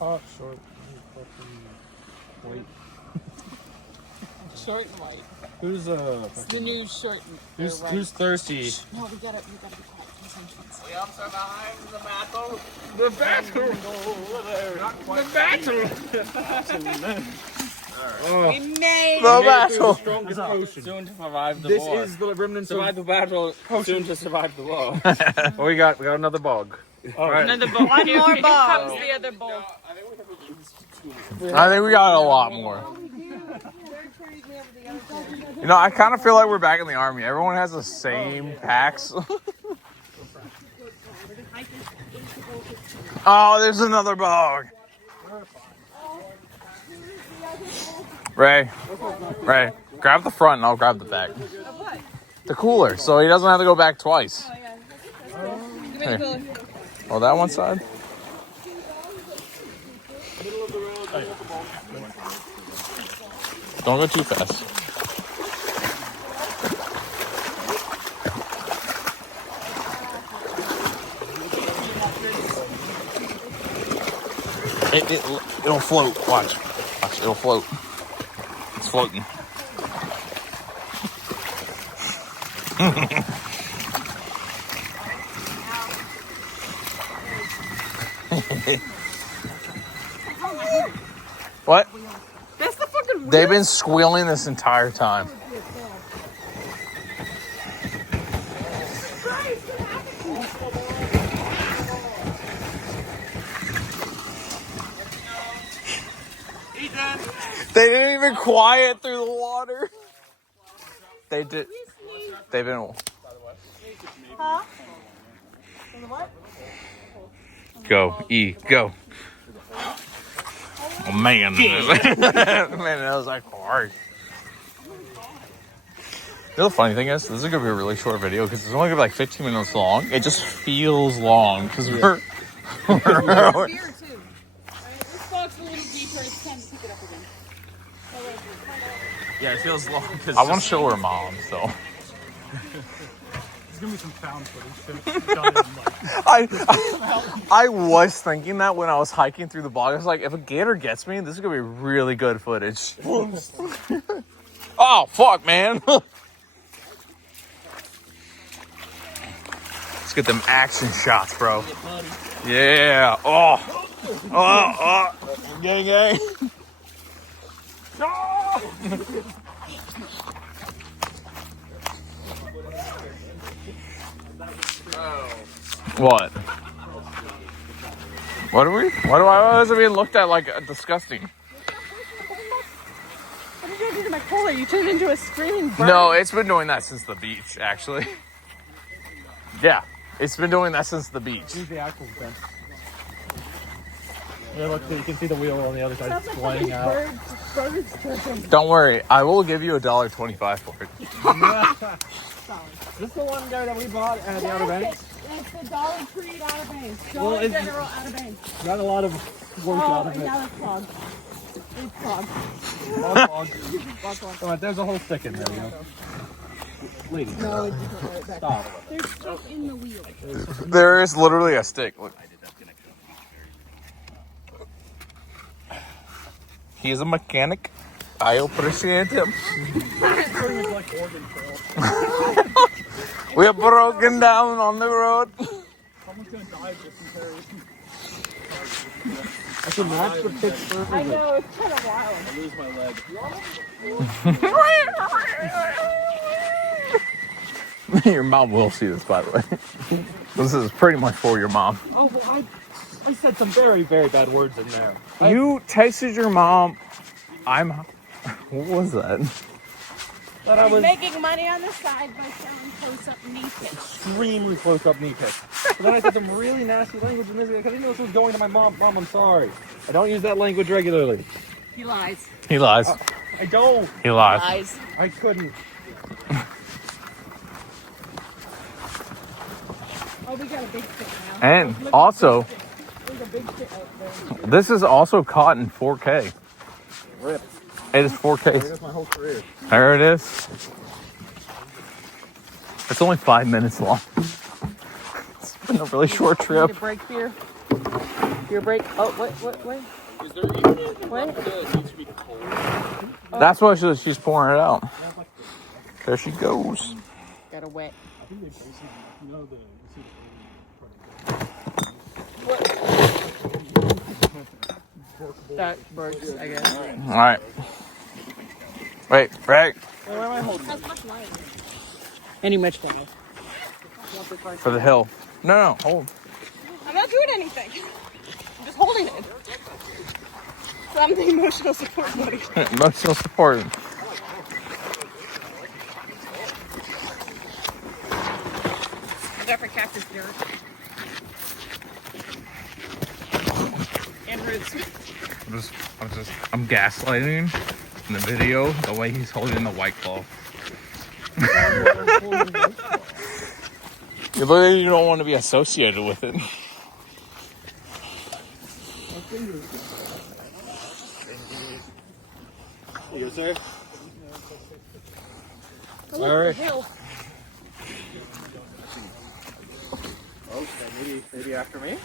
Hot, short, white. Short and white. Who's It's the new short and white. who's thirsty? No, we gotta be quiet. We have survived the battle. The battle. The battle. We made The battle. Strongest potion. Soon to survive the This war. is the remnants Survive the battle. Soon to survive the war. Well, we got another bog. another bowl. One more bowl. Here comes the other bowl. I think we got a lot more. You know, I kind of feel like we're back in the army. Everyone has the same packs. Oh, there's another bog. Ray, grab the front and I'll grab the back. The cooler, so he doesn't have to go back twice. Here. Oh, that one side? Don't go too fast. It'll float. Watch, it'll float. It's floating. What? That's the fucking wheel. They've been squealing this entire time. They didn't even quiet through the water. They did. They've been. Huh? What? Go, E, go. Oh, man. Man, that was like hard. You know, the funny thing is, this is going to be a really short video because it's only going to be like 15 minutes long. It just feels long because we're Beer too. Alright, this box a little deeper. It's time to pick it up again. Yeah, it feels long. I want to show her mom, so. There's gonna be some found footage. I was thinking that when I was hiking through the bog. I was like, if a gator gets me, this is gonna be really good footage. Oh, fuck, man. Let's get them action shots, bro. Yeah. Oh. Gang, gang. What? Why was it being looked at like disgusting? What did you do to my cola? You turned into a screaming bird. No, it's been doing that since the beach, actually. Yeah, it's been doing that since the beach. Here's the axles, Ben. Yeah, look, you can see the wheel on the other side flying out. Don't worry, I will give you $1.25 for it. Is this the one guy that we bought at the Outer Banks? It's the Dollar Tree Outer Banks. Well, Dollar it's- General Outer Banks. Got a lot of work out of it. Yeah, it's clogged. It's clogged. Come on, there's a whole stick in there, you know. Lady, No, it's right back. stop. There's stuff in the wheel. There is literally a stick. Look. He's a mechanic. I appreciate him. We are broken down on the road. Someone's gonna die just in case. I can match the picture. I know, it's kind of wild. I lose my leg. Your mom will see this, by the way. This is pretty much for your mom. Oh, well, I said some very, very bad words in there. You texted your mom. What was that? That I was Making money on the side by selling close-up knee picks. extremely close up knee pick. But then I said some really nasty language in this because I didn't know this was going to my mom. Mom, I'm sorry. I don't use that language regularly. He lies. He lies. I don't. He lies. Lies. I couldn't. Oh, we got a big stick now. And Look at also, the big stick. There's a big stick out there. this is also caught in 4K. Rip. It is 4K. That's my whole career. There it is. It's only 5 minutes long. It's been a really short Need trip. a break here. Your break. Oh, what? Is there even anything What? left that needs to be cold? That's why she's pouring it out. There she goes. Got a wet. That works, I guess. All right. Wait, Ray. Any much better. For the hill. No, hold. I'm not doing anything. I'm just holding it. So I'm the emotional support buddy. Emotional support. Different cactus dirt. And roots. I'm gaslighting in the video the way he's holding the White Claw. You don't want to be associated with it. You go, sir. All right. Hill. Oh, maybe after me.